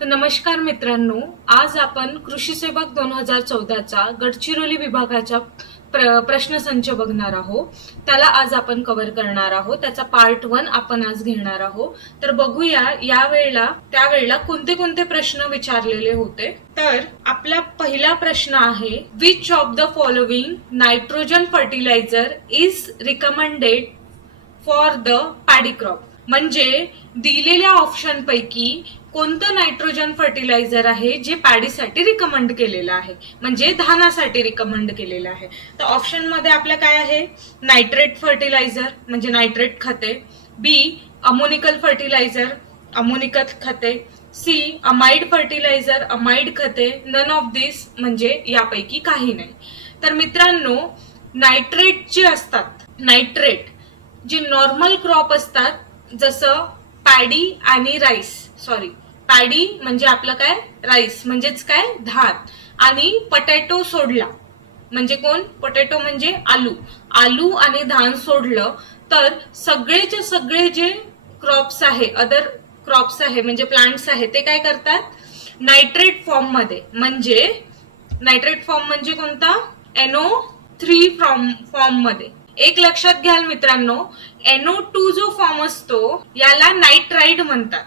तर नमस्कार मित्रांनो, आज आपण कृषी सेवक 2014चा गडचिरोली विभागाच्या प्रश्नसंच बघणार आहोत. त्याला आज आपण कव्हर करणार आहोत. त्याचा पार्ट 1 आपण आज घेणार आहोत. तर बघूया त्यावेळेला कोणते कोणते प्रश्न विचारलेले होते. तर आपला पहिला प्रश्न आहे, which of the following nitrogen fertiliser is recommended for the paddy crop. म्हणजे दिलेल्या ऑप्शन पैकी कोणतं नायट्रोजन फर्टिलायझर आहे जे पॅडीसाठी रिकमेंड केलेलं आहे, म्हणजे धानासाठी रिकमेंड केलेलं आहे. तर ऑप्शन मध्ये आपल्या काय आहे, नायट्रेट फर्टिलायझर म्हणजे नायट्रेट खते, बी अमोनिकल फर्टिलायझर अमोनिकल खते, सी अमाइड फर्टिलायझर अमाइड खते, नन ऑफ दिस म्हणजे यापैकी काही नाही. तर मित्रांनो, नायट्रेट जे असतात, नायट्रेट जे नॉर्मल क्रॉप असतात जसं पॅडी आणि राईस, पॅडी म्हणजे आपलं काय, राईस म्हणजेच काय, धान, आणि पोटॅटो सोडला म्हणजे कोण, पोटॅटो म्हणजे आलू आणि धान सोडलं तर सगळेचे सगळे जे क्रॉप्स आहे, अदर क्रॉप्स आहे म्हणजे प्लांट्स आहे, ते काय करतात, नायट्रेट फॉर्म मध्ये. म्हणजे नायट्रेट फॉर्म म्हणजे कोणता, NO3 फॉर्म मध्ये. एक लक्षात घ्याल मित्रांनो, NO2 जो फॉर्म असतो याला नायट्राइड म्हणतात.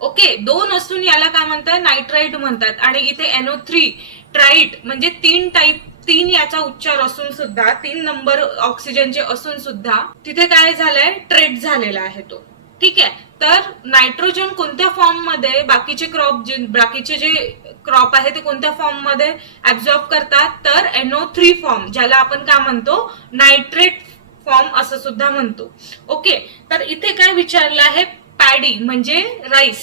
ओके, दोन असून याला काय म्हणतात, नायट्राइड म्हणतात. आणि इथे NO3 ट्राइड म्हणजे तीन याचा उच्चार असून सुद्धा, 3 नंबर ऑक्सिजनचे असून सुद्धा तिथे काय झालंय, ट्रेट झालेला आहे तो. ठीक आहे. तर नायट्रोजन कोणत्या फॉर्म मध्ये बाकीचे जे क्रॉप आहे ते कोणत्या फॉर्म मध्ये ऍब्झॉर्ब करतात, तर NO3 फॉर्म, ज्याला आपण काय म्हणतो, नायट्रेट फॉर्म असं सुद्धा म्हणतो. ओके, तर इथे काय विचारलं आहे, पॅडी म्हणजे राईस,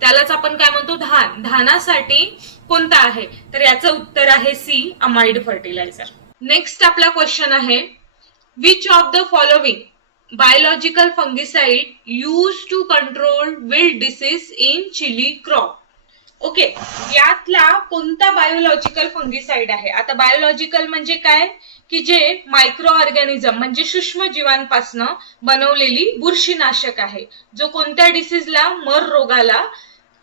त्यालाच आपण काय म्हणतो, धानासाठी कोणता आहे, तर याचं उत्तर आहे सी अमाइड फर्टिलायझर. नेक्स्ट आपला क्वेश्चन आहे, which of the following biological fungicide use to control wilt disease in chilli crop. Okay, यातला कोणता बायोलॉजिकल फंगिसाइड आहे. आता बायोलॉजिकल म्हणजे काय, की जे मायक्रो ऑर्गॅनिझम म्हणजे सूक्ष्म जीवांपासनं बनवलेली बुरशीनाशक आहे, जो कोणत्या डिसीजला, मर रोगाला,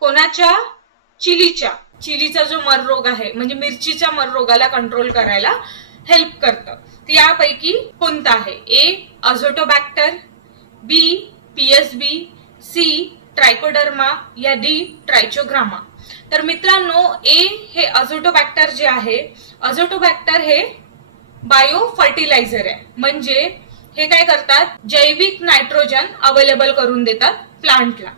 कोणाच्या, चिलीचा जो मर रोग आहे म्हणजे मिरचीच्या मर रोगाला कंट्रोल करायला हेल्प करतं. यापैकी कोणता आहे, ए अझोटोबॅक्टर, बी PSB, सी ट्रायकोडर्मा, या डी ट्रायचोग्रामा. तर मित्रांनो, ए हे अझोटोबॅक्टर जे आहे, अझोटोबॅक्टर हे बायो फर्टिलायझर आहे. म्हणजे हे काय करतात, जैविक नायट्रोजन अवेलेबल करून देतात प्लांटला.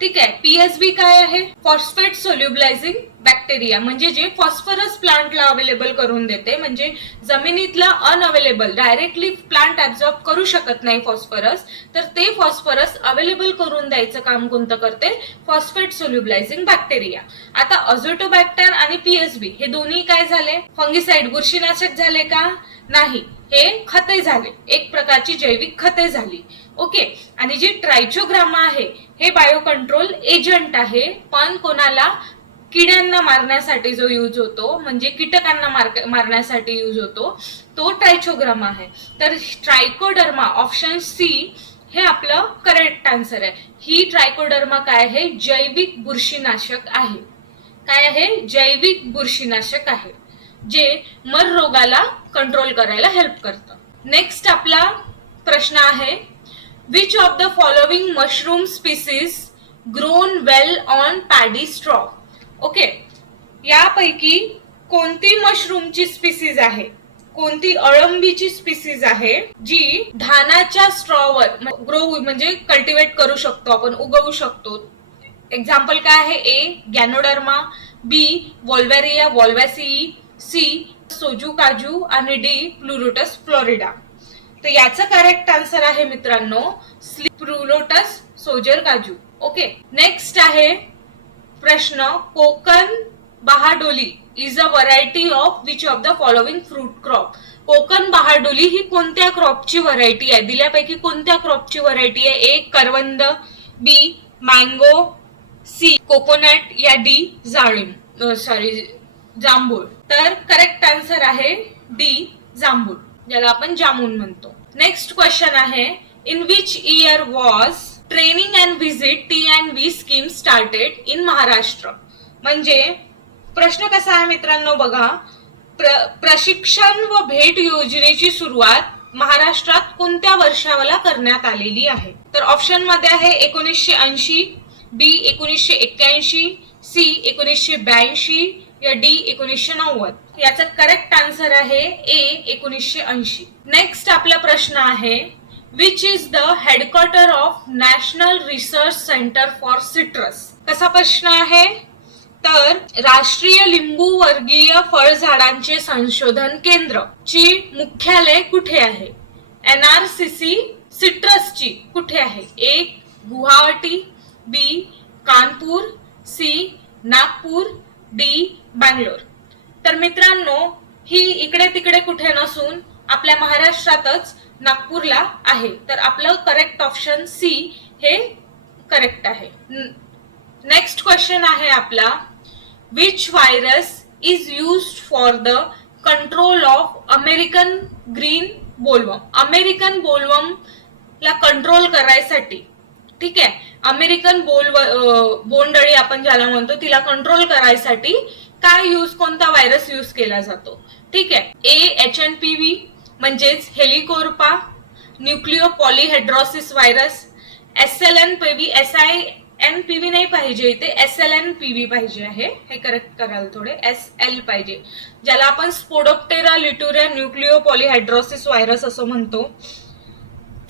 ठीक आहे. PSB काय आहे, फॉस्फेट सोल्युबलायझिंग बॅक्टेरिया, म्हणजे जे फॉस्फरस प्लांटला अवेलेबल करून देते. म्हणजे जमिनीतला अनअवेलेबल, डायरेक्टली प्लांट ऍब्झॉर्ब करू शकत नाही फॉस्फरस, तर ते फॉस्फरस अवेलेबल करून द्यायचं काम कोणतं करते, फॉस्फेट सोल्युबलायझिंग बॅक्टेरिया. आता अझोटोबॅक्टर आणि PSB हे दोन्ही काय झाले, फंगिसाइड, बुरशीनाशक झाले का, नाही, हे खते झाले, एक प्रकारची जैविक खते झाली. ओके, आणि जे ट्रायचोग्रामा आहे हे बायो कंट्रोल एजंट आहे, पण कोणाला, किड्यांना मारण्यासाठी जो यूज होतो, म्हणजे कीटकांना मारण्यासाठी यूज होतो, तो ट्रायचोग्रामा आहे. तर ट्रायकोडर्मा ऑप्शन सी हे आपलं करेक्ट आन्सर आहे. ही ट्रायकोडर्मा काय आहे, जैविक बुरशीनाशक आहे. काय आहे, जैविक बुरशीनाशक आहे, जे मर रोगाला कंट्रोल करायला हेल्प करतं. नेक्स्ट आपला प्रश्न आहे, which of the following mushroom species grown well on paddy straw. Okay, यापैकी कोणती मशरूमची स्पीसीज आहे, कोणती अळंबीची स्पीसीज आहे जी धानाच्या स्ट्रॉवर ग्रो म्हणजे कल्टिवेट करू शकतो, आपण उगवू शकतो. एक्झाम्पल काय आहे, ए गॅनोडर्मा, बी वॉल्वेरिया वॉल्वॅसिई, सी सोजू काजू, आणि डी प्लुरोटस फ्लोरिडा. तर याचं करेक्ट आन्सर आहे मित्रांनो, प्लुरोटस सोजर काजू. ओके, नेक्स्ट आहे प्रश्न, Konkan Bahadoli is a variety of which of the following fruit crop. Konkan Bahadoli ही कोणत्या क्रॉपची व्हरायटी आहे, दिल्यापैकी कोणत्या क्रॉपची व्हरायटी आहे, ए करवंद, बी मँगो, सी कोकोनट, या डी जांभूळ. तर करेक्ट आन्सर आहे डी जांभूळ, ज्याला आपण जामून म्हणतो. नेक्स्ट क्वेश्चन आहे, in which year was training and visit T&V scheme started in Maharashtra. म्हणजे प्रश्न कसा आहे मित्रांनो बघा, प्रशिक्षण व भेट योजनेची सुरुवात महाराष्ट्रात कोणत्या वर्षाला करण्यात आलेली आहे? तर ऑप्शन मध्ये आहे 1980, बी 1981, सी 1982 या डी 1990. याचा करेक्ट आन्सर आहे ए 1980. नेक्स्ट आपला प्रश्न आहे, which is the headquarter of national research centre for citrus. कसा प्रश्न आहे, तर राष्ट्रीय लिंबू वर्गीय फळझाडांचे संशोधन केंद्र ची मुख्यालय कुठे आहे? NRCC सिट्रसची कुठे आहे? ए गुवाहाटी, बी कानपूर, सी नागपूर, डी बँगलोर. तर मित्रांनो ही इकडे तिकडे कुठे नसून आपल्या महाराष्ट्रातच नागपूरला आहे. तर आपलं करेक्ट ऑप्शन सी हे करेक्ट आहे. नेक्स्ट क्वेश्चन आहे आपला, which virus is used for the control of American green bollworm. American bollworm ला कंट्रोल करायसाठी, ठीक आहे, अमेरिकन बोंडअळी आपण ज्याला म्हणतो तिला कंट्रोल करायसाठी कोणता व्हायरस यूज केला जातो? ठीक आहे, ए HNPV म्हणजेच helicoverpa nucleo polyhedrosis virus, SLNPV, SINPV नाही पाहिजे इथे, SLNPV पाहिजे आहे, हे करेक्ट कराल थोडे, SL पाहिजे, ज्याला आपण स्पोडोप्टेरा लिट्युरिया न्यूक्लिओ पॉलीहायड्रोसिस व्हायरस असं म्हणतो.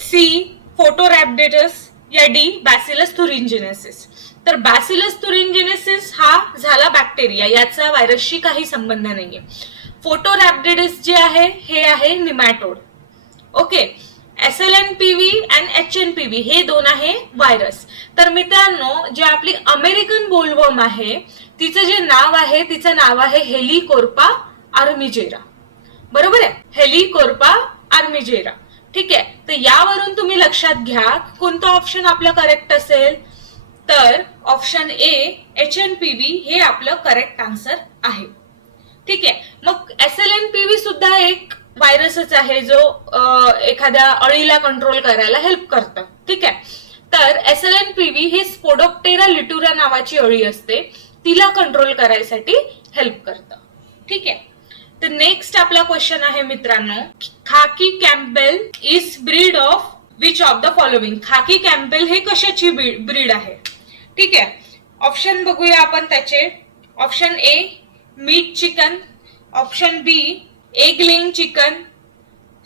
सी फोटोरॅबिडेटस या डी बॅसिलस thuringiensis. तर बॅसिलस thuringiensis हा झाला बॅक्टेरिया, याचा व्हायरसशी काही संबंध नाहीये. फोटोरॅबिडेटस जे आहे हे आहे निमॅटोड. ओके, SLNPV आणि HNPV हे दोन आहे व्हायरस. तर मित्रांनो जे आपली अमेरिकन बोलवर्म आहे तिचं जे नाव आहे तिचं नाव आहे हेलिकोर्पा आर्मिजेरा. बरोबर आहे, हेलिकोर्पा आर्मिजेरा. ठीक आहे, तर यावरून तुम्ही लक्षात घ्या कोणतं ऑप्शन आपलं करेक्ट असेल. तर ऑप्शन ए HNPV हे आपलं करेक्ट आन्सर आहे. ठीक आहे, मग SLNPV सुद्धा एक व्हायरसच आहे जो एखाद्या अळीला कंट्रोल करायला हेल्प करतं. ठीक आहे, तर SLNPV ही स्पोडोप्टेरा लिट्युरिया नावाची अळी असते, तिला कंट्रोल करायसाठी हेल्प करतं. ठीक आहे, तर नेक्स्ट आपला क्वेश्चन आहे मित्रांनो, khaki Campbell is breed of which of the following. Khaki Campbell हे कशाची ब्रीड आहे? ठीक आहे, ऑप्शन बघूया आपण त्याचे. Option A meat chicken, option B egg laying chicken,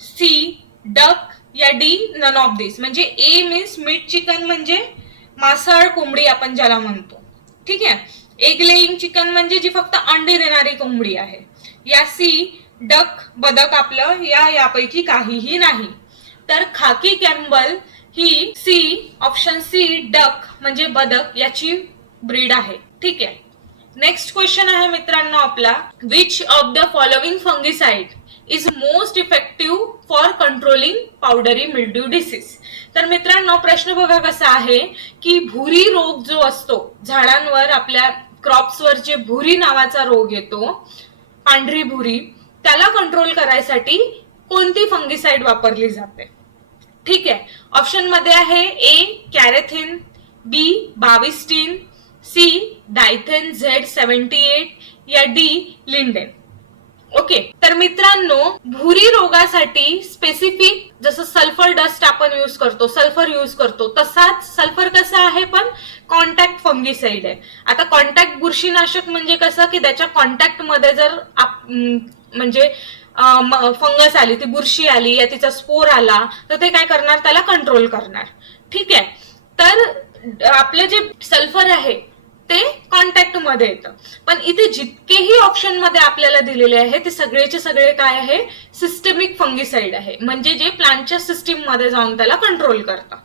C duck या डी नन ऑफ दिस. म्हणजे ए मीन्स मीट चिकन म्हणजे मांसाहार कोंबडी आपण ज्याला म्हणतो. ठीक आहे, एग लेइंग चिकन म्हणजे जी फक्त अंडी देणारी कोंबडी आहे, या सी डक बदक आपलं यापैकी काहीही नाही. तर खाकी कॅम्बल ही सी ऑप्शन सी डक म्हणजे बदक याची ब्रीड आहे. ठीक आहे, नेक्स्ट क्वेश्चन आहे मित्रांनो आपला, which of the following fungicide is most effective for controlling पावडरी mildew disease. तर मित्रांनो प्रश्न बघा कसा आहे की भुरी रोग जो असतो झाडांवर, आपल्या क्रॉप्सवर जे भुरी नावाचा रोग येतो, पांढरी भुरी, त्याला कंट्रोल करायसाठी कोणती फंगिसाइड वापरली जाते? ठीक आहे, ऑप्शन मध्ये आहे ए कॅरेथिन, बी बाविस्टिन, सी डायथेन Z78 या डी लिंडेन. ओके, तर मित्रांनो भुरी रोगासाठी स्पेसिफिक जसं सल्फर डस्ट आपण यूज करतो, सल्फर यूज करतो, तसाच सल्फर कसा आहे पण कॉन्टॅक्ट फंगिसाइड आहे. आता कॉन्टॅक्ट बुरशीनाशक म्हणजे कसं की त्याच्या कॉन्टॅक्ट मध्ये जर म्हणजे फंगस आली, ती बुरशी आली या तिचा स्पोर आला तर ते काय करणार, त्याला कंट्रोल करणार. ठीक आहे, तर आपलं जे सल्फर आहे ते कॉन्टॅक्ट मध्ये येतं, पण इथे जितकेही ऑप्शन मध्ये आपल्याला दिलेले आहे ते सगळेचे सगळे काय आहे, सिस्टमिक फंगिसाइड आहे, म्हणजे जे प्लांटच्या सिस्टीम मध्ये जाऊन त्याला कंट्रोल करतं.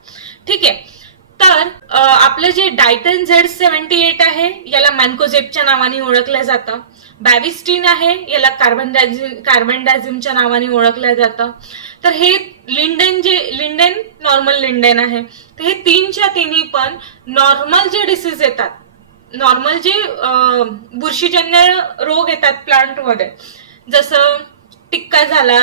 ठीक आहे, तर आपलं जे डायटेन Z78 आहे याला मॅन्कोझेबच्या नावाने ओळखलं जातं, बॅविस्टिन आहे याला कार्बनडाझिमच्या नावाने ओळखलं जातं. तर हे लिंडेन नॉर्मल लिंडेन आहे. तर हे तीनच्या तिन्ही पण नॉर्मल जे डिसीज येतात, नॉर्मल जे बुरशीजन्य रोग येतात प्लांटमध्ये, जसं टिक्का झाला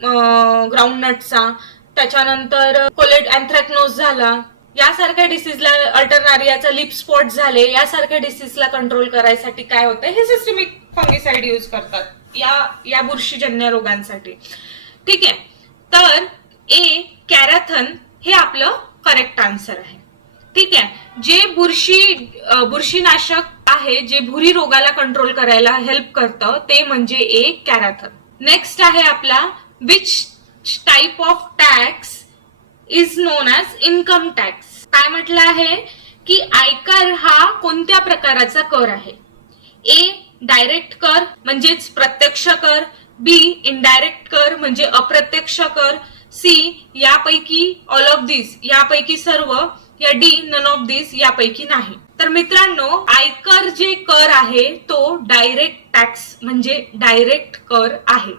ग्राउंडनटचा, त्याच्यानंतर अँथ्रॅकनोज झाला, यासारख्या डिसीजला, अल्टरनारियाचा लिप स्पॉट झाले, यासारख्या डिसीजला कंट्रोल करायसाठी काय होतं, हे सिस्टमिक फंगिसाइड यूज करतात या बुरशीजन्य रोगांसाठी. ठीक आहे, तर ए कॅराथन हे आपलं करेक्ट आन्सर आहे. ठीक आहे, जे बुरशीनाशक आहे, जे भुरी रोगाला कंट्रोल करायला हेल्प करतं, ते म्हणजे ए कॅराथन. नेक्स्ट आहे आपला, which type of tax is non as income tax. काय म्हटलं आहे की आयकर हा कोणत्या प्रकाराचा कर आहे. ए डायरेक्ट कर म्हणजेच प्रत्यक्ष कर, बी इनडायरेक्ट कर म्हणजे अप्रत्यक्ष कर, सी यापैकी ऑल ऑफ दिस यापैकी सर्व, या डी नन ऑफ दिस यापैकी नाही. तर मित्रांनो, आयकर जे कर आहे तो डायरेक्ट टॅक्स म्हणजे डायरेक्ट कर आहे,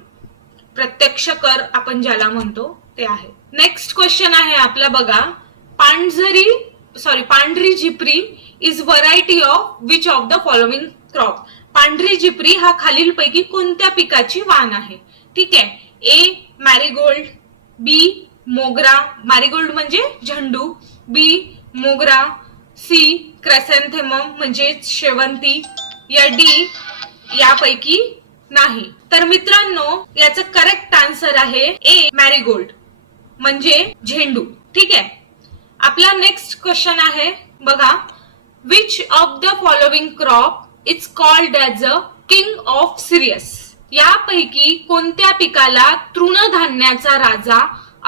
प्रत्यक्ष कर आपण ज्याला म्हणतो ते आहे. नेक्स्ट क्वेश्चन आहे आपला बघा, Pandhari Zipri is variety of which of the following crop. Pandhari Zipri हा खालीलपैकी कोणत्या पिकाची वाण आहे. ठीक आहे, ए मॅरीगोल्ड, बी मोगरा, मॅरीगोल्ड म्हणजे झेंडू, बी मोगरा, सी क्रेसॅन्थेमम म्हणजे शेवंती, या डी यापैकी नाही. तर मित्रांनो, याचं करेक्ट आन्सर आहे ए मॅरीगोल्ड म्हणजे झेंडू. ठीक आहे, आपला नेक्स्ट क्वेश्चन आहे बघा, which of the following crop is called as a king of serious. यापैकी कोणत्या पिकाला तृणधान्याचा राजा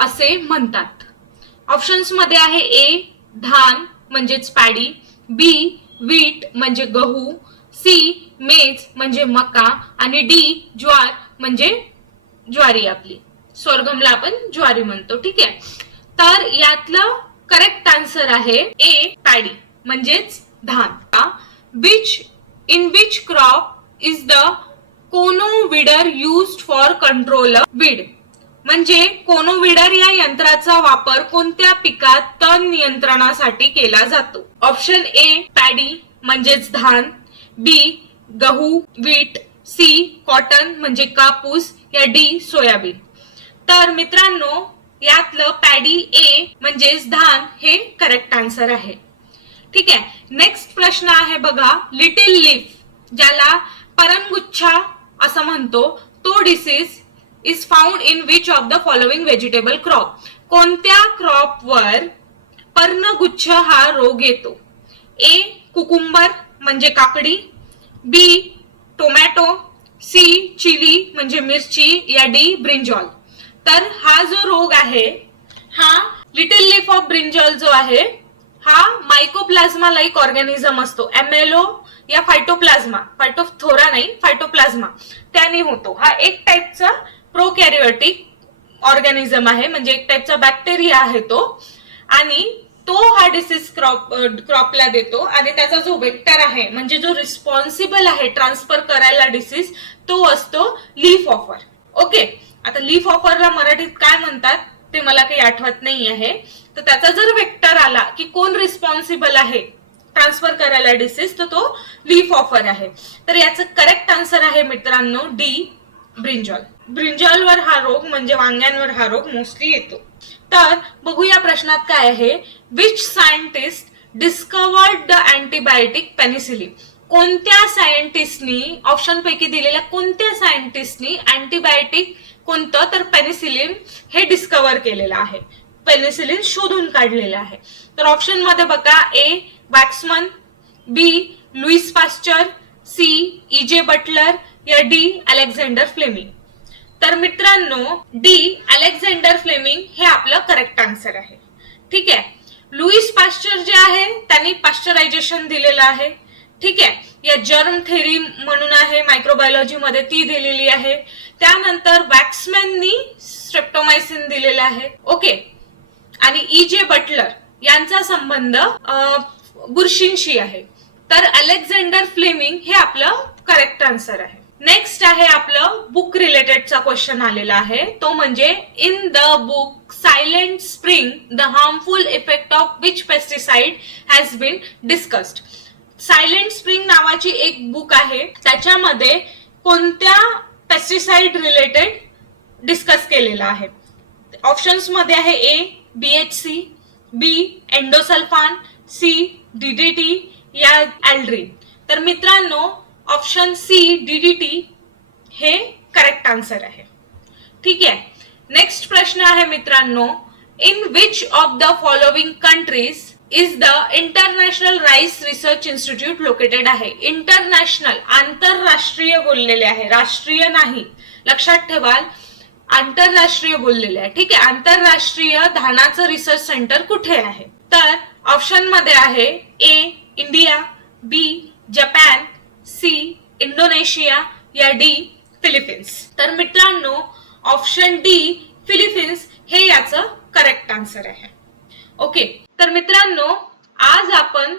असे म्हणतात. ऑप्शन्स मध्ये आहे ए धान म्हणजेच पॅडी, बी वीट म्हणजे गहू, सी मेज म्हणजे मका, आणि डी ज्वार म्हणजे ज्वारी, आपली सोरगमला आपण ज्वारी म्हणतो. ठीक आहे, तर यातलं करेक्ट आन्सर आहे ए पॅडी म्हणजेच धान. Which crop is the conoweeder used for control weed. म्हणजे कोनोविडर या यंत्राचा वापर कोणत्या पिकात तण नियंत्रणासाठी केला जातो. ऑप्शन ए पॅडी म्हणजेच धान, बी गहू वीट, सी कॉटन म्हणजे कापूस, या डी सोयाबीन. तर मित्रांनो, यातलं पॅडी ए म्हणजेच धान हे करेक्ट आन्सर आहे. ठीक आहे, नेक्स्ट प्रश्न आहे बघा, लिटिल लीफ ज्याला परनगुच्छा असं म्हणतो, तो disease is found in which of the following vegetable crop. कोणत्या क्रॉपवर पर्णगुच्छ हा रोग येतो. ए कुकुंबर म्हणजे काकडी, बी टोमॅटो, सी चिली म्हणजे मिरची, या डी ब्रिंजॉल. तर हा जो रोग आहे, हा लिटिल लीफ ऑफ ब्रिंजॉल जो आहे, हा मायकोप्लाझ्मा लाईक ऑर्गॅनिझम असतो. एमएलओ या फायटोथोरा नाही, फायटोप्लाझ्मा त्याने होतो. हा एक टाइपचा प्रोकॅरियोटिक ऑर्गॅनिझम आहे, म्हणजे एक टाइपचा बॅक्टेरिया आहे तो, आणि तो हा डिसीज क्रॉपला देतो, आणि त्याचा जो वेक्टर आहे म्हणजे जो रिस्पॉन्सिबल आहे ट्रान्सफर करायला डिसीज, तो असतो लीफ ऑफर. ओके, आता लीफ ऑफरला मराठीत काय म्हणतात ते मला काही आठवत नाही आहे. तर त्याचा जर वेक्टर आला की कोण रिस्पॉन्सिबल आहे ट्रान्सफर करायला डिसीज, तर तो लीफ ऑफर आहे. तर याचं करेक्ट आन्सर आहे मित्रांनो डी ब्रिंजॉल. ब्रिंजॉलवर हा रोग म्हणजे वांग्यांवर हा रोग मोस्टली येतो. तर बघूया प्रश्नात काय आहे, which scientist discovered the antibiotic penicillin. कोणत्या सायंटिस्टनी, ऑप्शन पैकी दिलेल्या कोणत्या सायंटिस्टनी अँटीबायोटिक कोणतं, तर पेनिसिलिन हे डिस्कवर केलेलं आहे, पेनिसिलिन शोधून काढलेलं आहे. तर ऑप्शन मध्ये बघा, ए वॅक्समन, बी लुईस पाश्चर, सी इजे बटलर, या डी अलेक्झांडर फ्लेमिंग. तर मित्रांनो, डी अलेक्झांडर फ्लेमिंग हे आपलं करेक्ट आन्सर आहे. ठीक आहे, लुईस पाश्चर जे आहे त्यांनी पाश्चरायझेशन दिलेलं आहे. ठीक आहे, या जर्म थेरी म्हणून आहे मायक्रोबायोलॉजी मध्ये, ती दिलेली आहे. त्यानंतर वॅक्समॅननी स्ट्रेप्टोमायसिन दिलेलं आहे. ओके, आणि इजे बटलर यांचा संबंध बुरशींशी आहे. तर अलेक्झांडर फ्लेमिंग हे आपलं करेक्ट आन्सर आहे. नेक्स्ट आहे आपलं बुक रिलेटेडचा क्वेश्चन आलेला आहे, तो म्हणजे in the book Silent Spring the harmful effect of which pesticide has been discussed. Silent Spring नावाची एक बुक आहे, त्याच्यामध्ये कोणत्या पेस्टिसाइड रिलेटेड डिस्कस केलेला आहे. ऑप्शन्स मध्ये आहे ए बीएचसी, बी एंडोसल्फान, सी डीडीटी या एल्ड्रिन. तर मित्रांनो ऑप्शन सी डीडीटी हे करेक्ट आन्सर आहे. ठीक आहे. नेक्स्ट प्रश्न आहे मित्रांनो, in which of the following countries is the international rice research institute located आहे. इंटरनॅशनल आंतरराष्ट्रीय बोललेले आहे, राष्ट्रीय नाही. लक्षात ठेवाल, आंतरराष्ट्रीय बोललेले आहे. ठीक आहे. आंतरराष्ट्रीय धानाचं रिसर्च सेंटर कुठे आहे? तर ऑप्शन मध्ये आहे ए इंडिया, बी जपान, सी इंडोनेशिया या डी फिलिपिन्स. तर मित्रांनो ऑप्शन डी फिलिपिन्स हे याचं करेक्ट आन्सर आहे. ओके. तर मित्रांनो आज आपण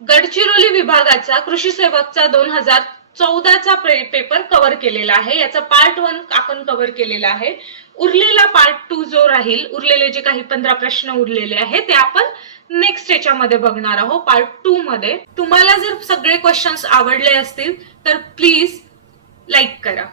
गडचिरोली विभागाचा कृषी सेवकचा 2014चा पेपर कव्हर केलेला आहे. याचा पार्ट 1 आपण कव्हर केलेला आहे. उरलेला पार्ट 2 जो राहील, उरलेले जे काही 15 प्रश्न उरलेले आहेत ते आपण नेक्स्ट याच्यामध्ये बघणार आहोत, पार्ट 2 मध्ये. तुम्हाला जर सगळे क्वेश्चन्स आवडले असतील तर प्लीज लाईक करा.